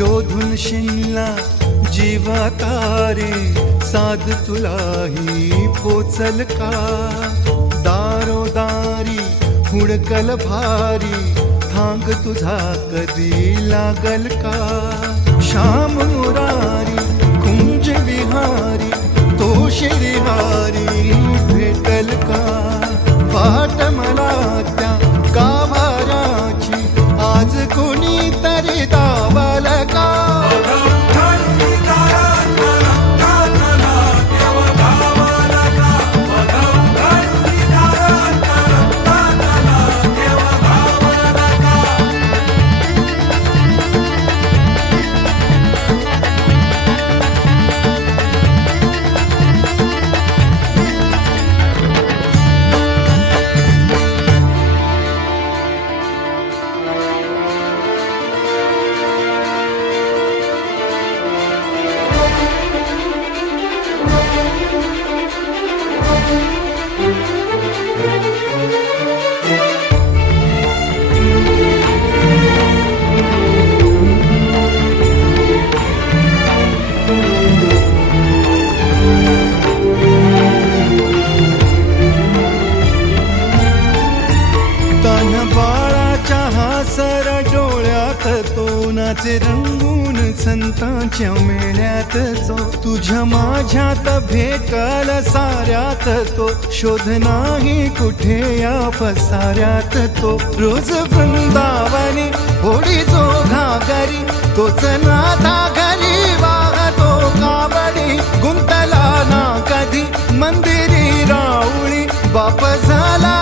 शोधून शिनला जीवा तारे, साध तुलाही पोचल का? दारोदारी हुडकल भारी, थांग तुझा कधी लागल का? श्याम मुरारी कुंज विहारी, तो शिरिहारी भेटल का? वाट मला त्या गाभाऱ्याची, आज कोणी तरी दावल का? तो नाचे रंगून संतांच्या मेळ्यात जो, तुझ्या माझ्यात भेटल साऱ्यात तो, शोध नाही कुठे या पसाऱ्यात तो. रोज वृंदावनी होडी जो घागरी, तोच नाथा घरी वाहतो कावडी. गुंतला ना कधी मंदिरी राऊळी, बाप झाला